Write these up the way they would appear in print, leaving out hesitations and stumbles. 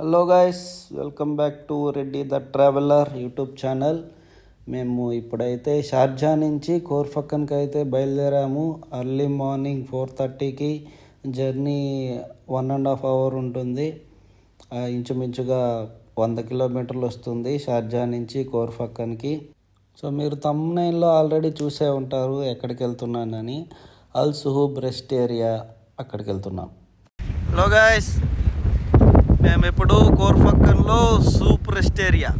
Hello guys, welcome back to Reddy the traveller YouTube channel. మేము ఇప్పుడైతే షార్జా నుంచి కోర్ఫక్కన్కి అయితే బయలుదేరాము. అర్లీ మార్నింగ్ 4:30కి జర్నీ 1.5 అవర్ ఉంటుంది. ఇంచుమించుగా 100 కిలోమీటర్లు వస్తుంది షార్జా నుంచి కోర్ఫక్కన్కి. సో మీరు తమ్నైల్లో ఆల్రెడీ చూసే ఉంటారు ఎక్కడికి వెళ్తున్నానని. అల్ సుహూబ్ రెస్ట్ ఏరియా, అక్కడికి వెళ్తున్నాం. హలో గాయస్, మేము ఇప్పుడు కోర్ఫక్కన్లో soup rest area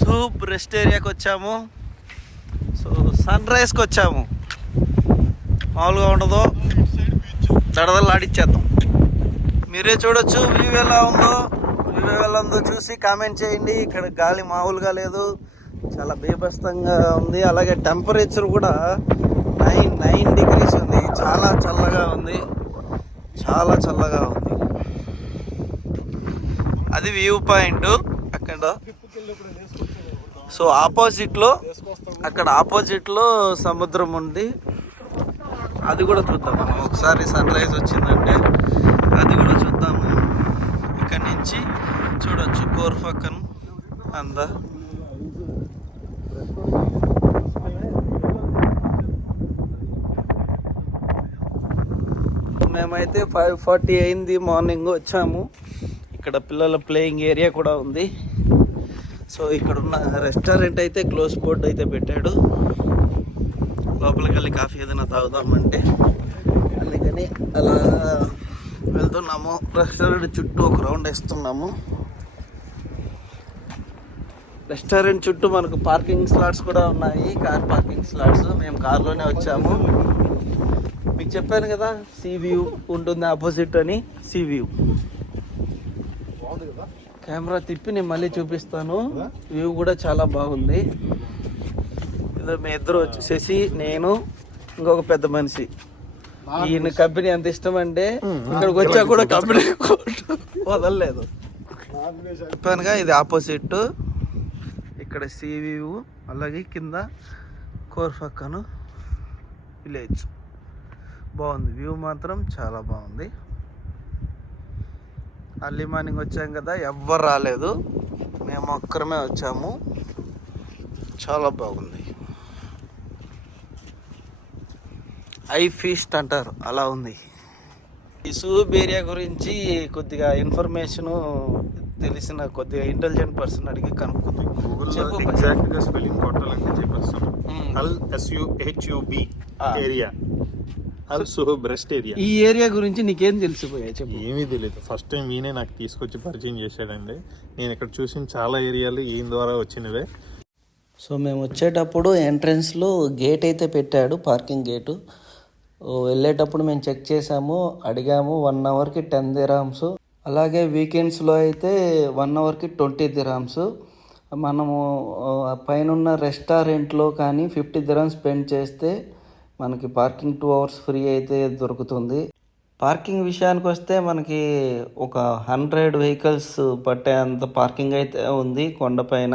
soup rest ఏరియాకి వచ్చాము. సో సన్ రైజ్కి వచ్చాము. మామూలుగా ఉండదు, దడదలాడిచ్చేద్దాం. మీరే చూడొచ్చు వ్యూ ఎలా ఉందో చూసి కామెంట్ చేయండి. ఇక్కడ గాలి మామూలుగా లేదు, చాలా బీభత్సంగా ఉంది. అలాగే టెంపరేచర్ కూడా 9 డిగ్రీస్ ఉంది. చాలా చల్లగా ఉంది. అది వ్యూ పాయింట్ అక్కడ. సో అక్కడ ఆపోజిట్లో సముద్రం ఉంది. అది కూడా చూద్దాం మనం. ఒకసారి సన్ రైజ్ వచ్చిందంటే అది కూడా చూద్దాం. ఇక్కడ నుంచి చూడొచ్చు కోర్ఫక్కన్ అంతా. మేమైతే 5:40 అయింది, మార్నింగ్ వచ్చాము. ఇక్కడ పిల్లల ప్లేయింగ్ ఏరియా కూడా ఉంది. సో ఇక్కడ ఉన్న రెస్టారెంట్ అయితే క్లోజ్ బోర్డ్ అయితే పెట్టాడు. లోపలికి వెళ్ళి కాఫీ ఏదైనా తాగుదామంటే, అందుకని అలా వెళ్తున్నాము. రెస్టారెంట్ చుట్టూ ఒక రౌండ్ వేస్తున్నాము. రెస్టారెంట్ చుట్టూ మనకు పార్కింగ్ స్లాట్స్ కూడా ఉన్నాయి, కార్ పార్కింగ్ స్లాట్స్. మేము కార్లోనే వచ్చాము. మీకు చెప్పాను కదా సీ వ్యూ ఉంటుంది ఆపోజిట్ అని. సీ వ్యూ కెమెరా తిప్పి నేను మళ్ళీ చూపిస్తాను. వ్యూ కూడా చాలా బాగుంది. ఇదో మీ ఇద్దరు వచ్చేసేసి, నేను ఇంకొక పెద్ద మనిషి. ఈయన కంపెనీ ఎంత ఇష్టం అంటే ఇక్కడికి వచ్చా కూడా కంపెనీ వదలలేదు. చెప్పానుగా ఇది ఆపోజిట్. ఇక్కడ సీ వ్యూ, అలాగే కింద కోర్ఫక్కన్ విలేజ్. బాగుంది, వ్యూ మాత్రం చాలా బాగుంది. అర్లీ మార్నింగ్ వచ్చాం కదా, ఎవ్వరు రాలేదు, మేము ఒక్కరమే వచ్చాము. చాలా బాగుంది. ఐ ఫీస్ట్ అంటారు, అలా ఉంది. ఈ సూప్ ఏరియా గురించి కొద్దిగా ఇన్ఫర్మేషను తెలిసిన కొద్దిగా ఇంటెలిజెంట్ పర్సన్ అడిగి కనుక్కుంది. ఎగ్జాక్ట్గా స్పెల్లింగ్ కొట్టాలంటే చెప్పేస్తాను. అల్ SUHUB ఏరియా, అల్ సుహూబ్ రెస్ట్ ఏరియా. ఈ ఏరియా గురించి నీకేం తెలిసిపోయాయి చెప్పు. ఏమీ తెలియదు, ఫస్ట్ టైం ఈయనే నాకు తీసుకొచ్చి పరిచయం చేశాడండి. నేను ఇక్కడ చూసిన చాలా ఏరియాలు ఈయన ద్వారా వచ్చినవే. సో మేము వచ్చేటప్పుడు ఎంట్రన్స్లో గేట్ అయితే పెట్టాడు, పార్కింగ్ గేటు. వెళ్ళేటప్పుడు మేము చెక్ చేసాము, అడిగాము. 1 అవర్కి 10 దిరామ్స్. అలాగే వీకెండ్స్లో అయితే 1 అవర్కి 20 దిరామ్స్. మనము పైన రెస్టారెంట్లో కానీ 50 దిరామ్స్ స్పెండ్ చేస్తే మనకి పార్కింగ్ 2 అవర్స్ ఫ్రీ అయితే దొరుకుతుంది. పార్కింగ్ విషయానికి వస్తే మనకి ఒక 100 వెహికల్స్ పట్టే అంత పార్కింగ్ అయితే ఉంది కొండపైన.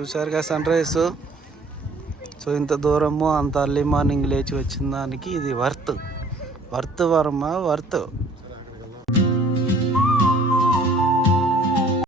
చూసారుగా సన్ రైజ్. సో ఇంత దూరము అంత అర్లీ మార్నింగ్ లేచి వచ్చిన దానికి ఇది వర్త్ వర్మ వర్త్.